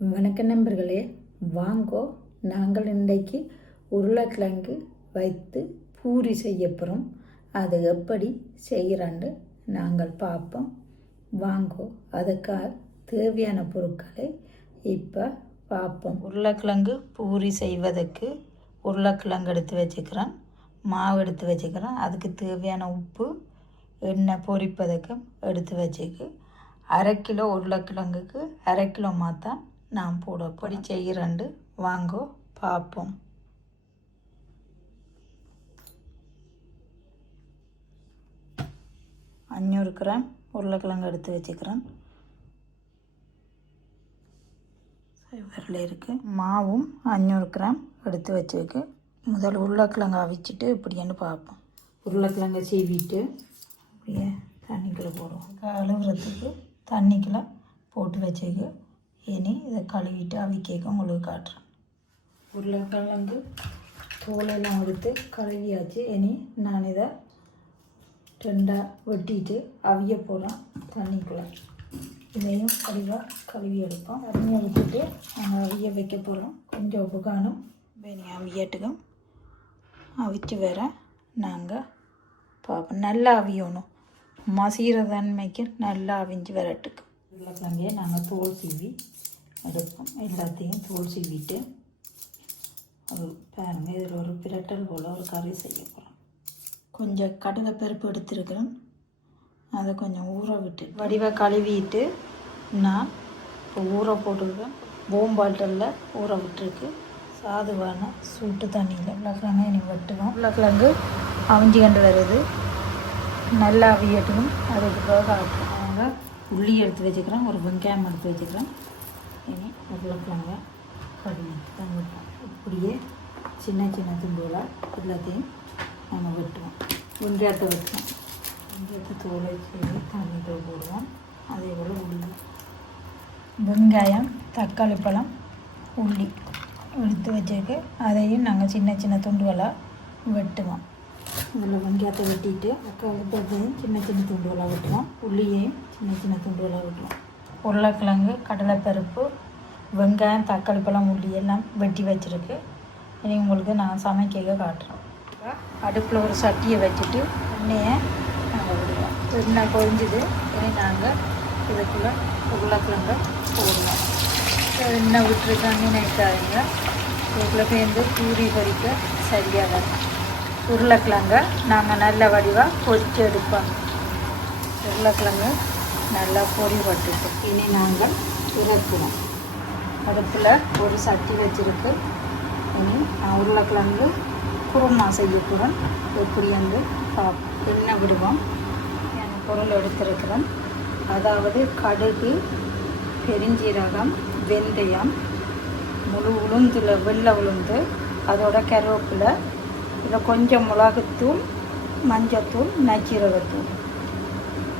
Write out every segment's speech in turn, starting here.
வணக்க நண்பர்களே, வாங்கோ நாங்கள் இன்றைக்கு உருளைக்கிழங்கு வைத்து பூரி செய்ய போகிறோம். அது எப்படி செய்கிறான்னு நாங்கள் பார்ப்போம். வாங்கோ, அதுக்காக தேவையான பொருட்களை இப்போ பார்ப்போம். உருளைக்கிழங்கு பூரி செய்வதற்கு உருளைக்கிழங்கு எடுத்து வச்சுக்கிறேன், மாவு எடுத்து வச்சுக்கிறேன். அதுக்கு தேவையான உப்பு, எண்ணெய் பொரிப்பதற்கு எடுத்து வச்சுக்கு. 1/2 கிலோ உருளைக்கிழங்குக்கு 1/2 கிலோ மாத்தான் நான் போட பொடி செய்கிறேன். வாங்கோ பார்ப்போம். அஞ்சூறு கிராம் உருளைக்கிழங்கு எடுத்து வச்சுக்கிறேன். இவரில் இருக்குது மாவும் 500 கிராம் எடுத்து வச்சுருக்கு. முதல் உருளைக்கிழங்கு அவிச்சிட்டு இப்படின்னு பார்ப்போம். உருளைக்கிழங்கை சீவிட்டு அப்படியே தண்ணிக்குள்ளே போடுவோம். கழுவுறதுக்கு தண்ணிக்குள்ளே போட்டு வச்சுக்கு. இனி இதை கழுவிட்டு அவிக்க உங்களுக்கு காட்டுறேன். உருளைக்கிழங்கு தோலெல்லாம் எடுத்து கழுவியாச்சு. இனி நான் இதை 2 வெட்டிட்டு அவிய போகிறேன் தண்ணிக்குள்ளே. இதையும் கழுவி எடுப்போம். தண்ணியை விட்டுட்டு நாங்கள் அவிய வைக்க போகிறோம். கொஞ்சம் உப்பு காணும் வேணி அவியட்டுக்கும் அவிச்சு வேற நாங்கள் பார்ப்போம். நல்லா அவியணும், மசிகிற தன்மைக்கு நல்லா அவிஞ்சு வரட்டுக்கு. உருளைக்கிழங்கையை நாங்கள் தோல் சீவி எடுப்போம். எல்லாத்தையும் தோல் சீவிட்டு ஒரு பாருங்கள், இதில் ஒரு பிரட்டல் போல் ஒரு கறி செய்ய போகிறோம். கொஞ்சம் கடலை பருப்பு எடுத்துருக்கிறேன், அதை கொஞ்சம் ஊற விட்டு வடிவை கழுவிட்டு நான் இப்போ ஊற போட்டுருக்கேன். பாட்டிலில் ஊற விட்டுருக்கு. சாதுவான சூட்டு தண்ணியில் உருளைக்கிழங்கு இனி வெட்டுவோம். உருளைக்கிழங்கு அவிஞ்சு கண்டு வருது, நல்லா அவியட்டும். அதுக்கு பிறகு ஆட்டுறோம். நாங்கள் உள்ளி எடுத்து வச்சுக்கிறேன், ஒரு வெங்காயம் எடுத்து வச்சுக்கிறேன். இனி உருளைக்கிழங்க கழுவி தான் வைப்போம். இப்படியே சின்ன சின்ன துண்டுகளாக எல்லாத்தையும் நம்ம வெட்டுவோம். வெங்காயத்தை வெட்டுவோம். வெங்காயத்தை தோலை செய்து தண்ணிக்குள்ள போடுவோம். அதே போல் உள்ளி, வெங்காயம், தக்காளி பழம், உள்ளி எடுத்து வச்சுருக்கு. அதையும் நாங்கள் சின்ன சின்ன துண்டுகளாக வெட்டுவோம். அதில் வெங்காயத்தை வெட்டிட்டு தக்காளியும் சின்ன சின்ன துண்டுகளாக வெட்டுவோம். உள்ளியையும் சின்ன சின்ன துண்டுகளாக வெட்டுவோம். உருளைக்கிழங்கு, கடலைப்பருப்பு, வெங்காயம், தக்காளி பழம், உள்ளி எல்லாம் வெட்டி வச்சுருக்கு. இனி உங்களுக்கு நான் சமைக்க காட்டுறோம். அடுப்பில் ஒரு சட்டியை வச்சுட்டு எண்ணெயை நாங்கள் விடுவோம். எண்ணெய் கொழிஞ்சுது. இனி நாங்கள் இதுக்குள்ளே உருளைக்கிழங்க போடுவோம். எண்ணெய் விட்டுருக்காங்க நினைக்காதீங்க, இதுக்குள்ளே சேர்ந்து பூரி பொரிக்க சரியாக வரும். உருளைக்கிழங்க நாங்கள் நல்ல வடிவாக பொரித்து எடுப்போம். உருளைக்கிழங்கு நல்லா பொரிபட்டுட்டு இனி நாங்கள் இறக்குவோம். அடுப்பில் ஒரு சட்டி வச்சுருக்கு. இனி நான் உருளைக்கிழங்கு குருமா செய்யக்கூடும். எப்படி வந்து எண்ணெய் விடுவோம். பொருள் எடுத்திருக்கிறேன். அதாவது கடுகு, பெருஞ்சீரகம், வெந்தயம், முழு உளுந்தில் வெள்ளை உளுந்து, அதோட கருவேப்பிலை, இதில் கொஞ்சம் மிளகுத்தூள், மஞ்சத்தூள், நச்சீரகத்தூள்.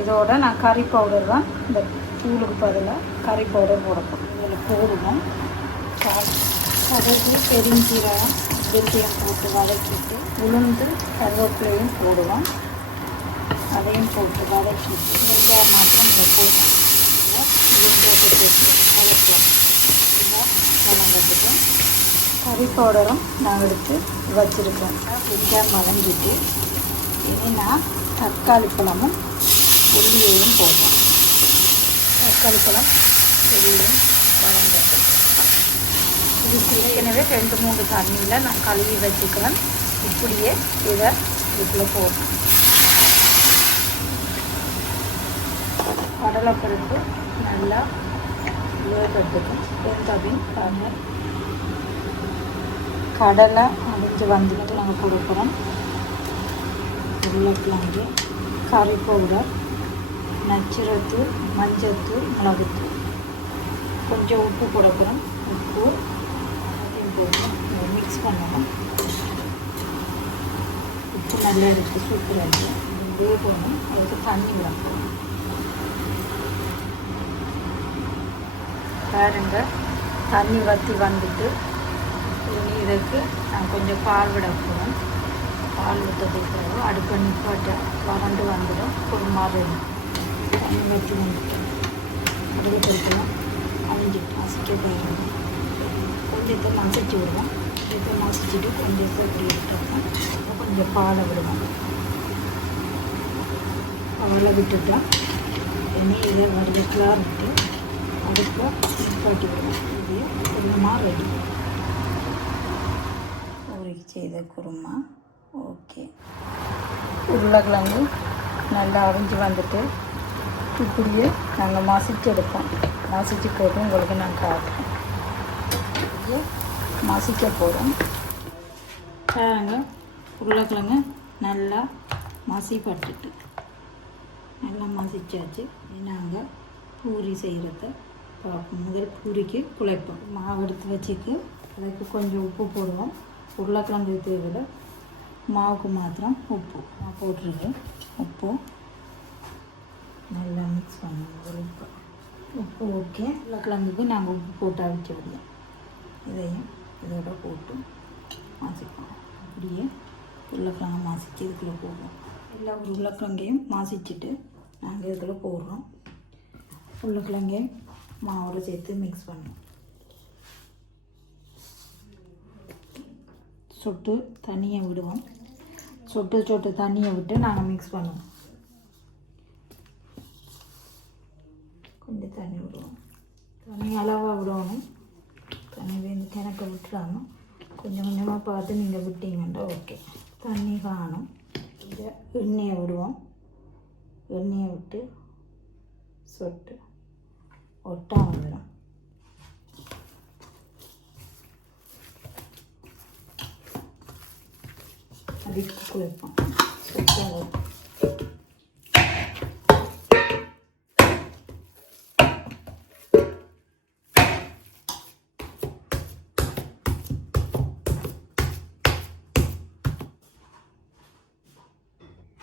இதோட நான் கறி பவுடர் தான், இந்த தூளுக்கு பதிலாக கறி பவுடர் போடப்போம். இதில் போடுவோம். கடுகு, பெருஞ்சீரகம், வெந்தயம் போட்டு வதக்கிட்டு உளுந்து கருவேப்பிலையும் போடுவோம். அதையும் போட்டு வதக்கிட்டு வெங்காயம் மாத்திரம் போடுவோம். வெங்காயத்தை போட்டு வதக்குவோம். வதங்கிட்டு கறி பவுடரும் நான் எடுத்து வச்சுருக்கேன். வெங்காயம் வதங்கிட்டு இனி நான் தக்காளி பழமும் உள்ளியையும் போடுவோம். தக்காளி பழம் உள்ளியும் வதங்கட்டும். இதுக்கு ஏற்கனவே 2-3 தண்ணியில் நான் கழுவி வச்சுக்கிறேன். இப்படியே இதை இதுக்குள்ளே போடணும். கடலைப்பருப்பு நல்லா வேகட்டுக்கும். வெந்தபின் பாருங்கள், கடலை அடிஞ்சு வந்துட்டு நாங்கள் கொடுக்குறோம். உருளைக்கிழங்கு, கறி பவுடர், நச்சீரத்தூள், மஞ்சத்தூள், மிளகுத்தூள், கொஞ்சம் உப்பு கொடுக்குறோம். உப்பு அதையும் போட்டு மிக்ஸ் பண்ணணும். உப்பு நல்லா எடுத்து சூப்பராக வேகணும். அதுக்கு தண்ணி விடணும். பாருங்க, தண்ணி வற்றி வந்துட்டு இனி இதுக்கு நான் கொஞ்சம் பால் விட போகிறேன். பால் ஊற்றதுக்கு பிறகு அடுப்பை நிப்பாட்ட வறண்டு வந்துடும். ஒரு மாதிரி தண்ணி வச்சு வந்துட்டு அப்படி கொடுக்கணும். அஞ்சு மசிக்க போயிடும். கொஞ்சத்தை மசிச்சு விடுவோம். இதை மசிச்சுட்டு கொஞ்சத்தை இப்படி எடுத்துருக்கோம். கொஞ்சம் பாலை விடுவோம். பாலை விட்டுட்டோம். இனி இதை வடிகட்டலாம் விட்டு அதுக்கு போட்டு விடுவோம். இது கொஞ்சமாக ரெடி. ஊருக்கு செய்த குருமா ஓகே. உருளைக்கிழங்கு நல்லா அவிஞ்சு வந்துட்டு இப்படியே நாங்கள் மசிச்சு எடுப்போம். மசிச்சு போட்டு உங்களுக்கு நான் காட்டுறேன். மசிக்க போகிறோம். நாங்கள் உருளைக்கிழங்கு நல்லா மசிப்பட்டுட்டு நல்லா மசிச்சாச்சு. நாங்கள் பூரி செய்கிறத பார்ப்போம். முதல் பூரிக்கு குழைப்போம். மாவு எடுத்து வச்சுக்கு அதுக்கு கொஞ்சம் உப்பு போடுவோம். உருளைக்கிழங்கு தேவையில்லை, மாவுக்கு மாத்திரம் உப்பு நான் போட்டிருக்கேன். உப்பு நல்லா மிக்ஸ் பண்ணுவோம். உப்பு ஓகே. உருளைக்கிழங்குக்கு நாங்கள் உப்பு போட்டு அவிச்சு விடுவோம். இதையும் இதோட போட்டு மாசிப்போம். அப்படியே உருளைக்கிழங்கு மாசிச்சு இதுக்குள்ளே போடுவோம். எல்லா உருளைக்கிழங்கையும் மாசிச்சுட்டு நாங்கள் இதுக்குள்ளே போடுறோம். உருளைக்கிழங்கையும் மாவோட சேர்த்து மிக்ஸ் பண்ணுவோம். சொட்டு தண்ணியை விடுவோம். சொட்டு தண்ணியை விட்டு நாங்கள் மிக்ஸ் பண்ணுவோம். கொஞ்சம் தண்ணி விடுவோம். தண்ணி அளவாக விடணும். தண்ணி வேணும் கிணக்க விட்டுறாமல் கொஞ்சம் கொஞ்சமாக பார்த்து நீங்கள் விட்டீங்கன்னா ஓகே. தண்ணி காணும். இதை எண்ணெயை விடுவோம். எண்ணெயை விட்டு சொட்டு ஒட்டாமல் விடும். அதுக்கு குழைப்போம்.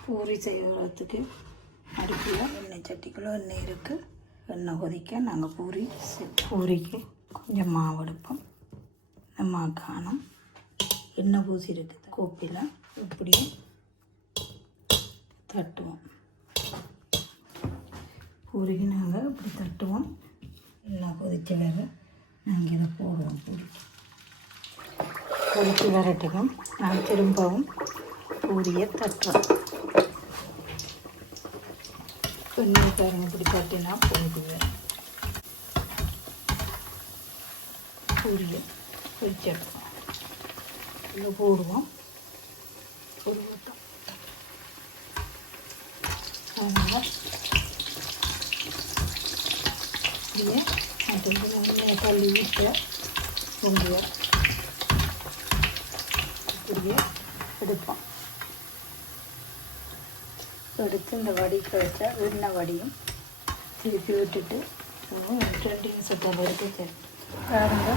பூரி செய்கிறதுக்கு அடுப்பில் எண்ணெய் சட்டிக்குள்ளே எண்ணெய் இருக்குது. எண்ணெய் கொதிக்க நாங்கள் பூரிக்கு கொஞ்சம் மாவு எடுப்போம். இந்த மாக்கானம் எண்ணெய் பூசி இருக்குது. கோப்பில் இப்படி தட்டுவோம். பூரிக்கு நாங்கள் இப்படி தட்டுவோம். எண்ணெய் கொதித்த வேறு நாங்கள் இதை போடுவோம். கொதித்து வரட்டுக்கும் நாங்கள் திரும்பவும் பூரியை தட்டுறோம். எண்ணெய் பாருங்க இப்படி தட்டினா பொங்குவேன். பூரியை பொரிச்செடுப்போம். இதை போடுவோம். போடுவோம். அதனால் இப்படியே அது தள்ளி விட்டு பொங்குவோம். இப்படியே எடுப்போம். எடுத்து இந்த வடிக்க வச்சா எண்ணெய் வடியும். திருப்பி விட்டுட்டு 2 நிமிஷத்தில் வரைக்கும் சரி பாருங்க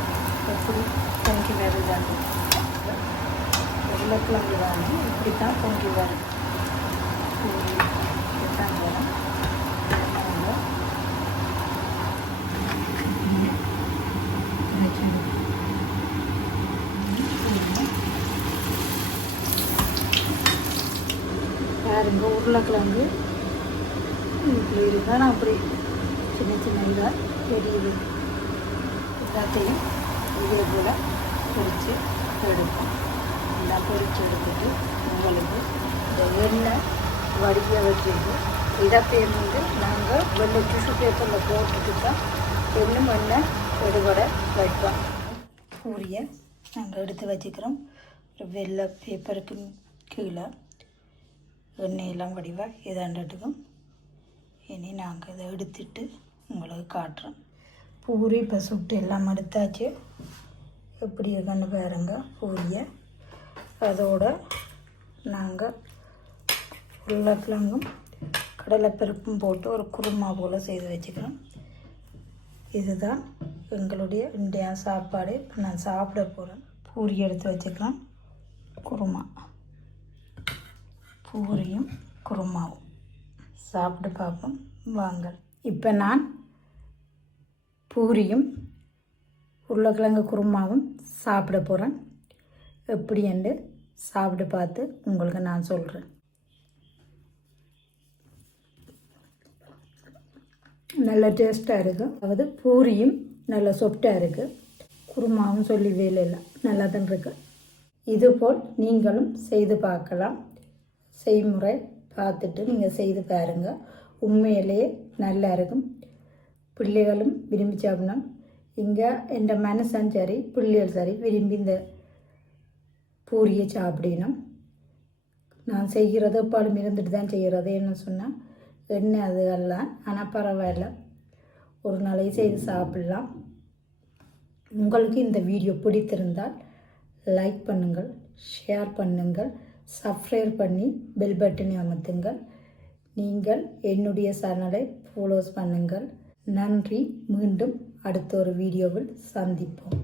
எப்படி பொங்கி வருதாங்க. உருளைக்கிழங்கு தானே இப்படி தான் பொங்கி வரும். தான் வரும். பாருங்க உருளைக்கிழங்கு இப்படி இருந்தால் நான் அப்படி சின்ன இதாக தெரியுது. எல்லாத்தையும் இதே போல் பொரித்து எடுப்போம். எல்லாம் பொரித்து எடுத்துட்டு உங்களுக்கு இந்த எண்ணெய் வடிக்க வச்சுட்டு இதை பேருந்து நாங்கள் வெள்ளை டிஷ்யூ பேப்பரில் போட்டுட்டு தான் எண்ணெய் எடுபட வைப்போம். பூரியை நாங்கள் எடுத்து வச்சுக்கிறோம். ஒரு வெள்ளை பேப்பருக்கு கீழே எண்ணெயெல்லாம் வடிவாக இதாண்டட்டுக்கும். இனி நாங்கள் இதை எடுத்துட்டு உங்களுக்கு காட்டுறோம். பூரி இப்போ சுட்டு எல்லாம் எடுத்தாச்சு. எப்படி இருக்குன்னு பாருங்க பூரியை. அதோட நாங்கள் உருளைக்கிழங்கும் கடலைப்பருப்பும் போட்டு ஒரு குருமா போல் செய்து வச்சுக்கிறோம். இதுதான் எங்களுடைய இந்தியா சாப்பாடு. இப்போ நான் சாப்பிட போகிறேன். பூரி எடுத்து வச்சுக்கலாம். குருமா பூரியும் குருமாவும் சாப்பிட்டு பார்ப்போம் வாங்க. இப்போ நான் பூரியும் உருளைக்கிழங்கு குருமாவும் சாப்பிட போகிறேன். எப்படி என்று சாப்பிட்டு பார்த்து உங்களுக்கு நான் சொல்கிறேன். நல்ல டேஸ்ட்டாக இருக்கும். அதாவது பூரியும் நல்லா சாஃப்டாக இருக்குது. குருமாவும் சொல்லி வேலை இல்லை, நல்லா தான் இருக்குது. இதுபோல் நீங்களும் செய்து பார்க்கலாம். செய்முறை பார்த்துட்டு நீங்கள் செய்து பாருங்கள். உண்மையிலேயே நல்லா இருக்கும். பிள்ளைகளும் விரும்பி சாப்பிடணும். இங்கே என் மனசும் சரி பிள்ளைகள் சரி விரும்பி இந்த பூரியை சாப்பிடணும். நான் செய்கிறது எப்பாலும் இருந்துட்டு தான் செய்கிறது. என்ன சொன்னால் எண்ணெய் அதுகள்லாம், ஆனால் பரவாயில்ல, ஒரு நாளைக்கு செய்து சாப்பிடலாம். உங்களுக்கு இந்த வீடியோ பிடித்திருந்தால் லைக் பண்ணுங்கள், ஷேர் பண்ணுங்கள், சப்ஸ்கிரைப் பண்ணி பெல் பட்டனை அமர்த்துங்கள். நீங்கள் என்னுடைய சேனலை ஃபாலோஸ் பண்ணுங்கள். நன்றி. மீண்டும் அடுத்த ஒரு வீடியோவில் சந்திப்போம்.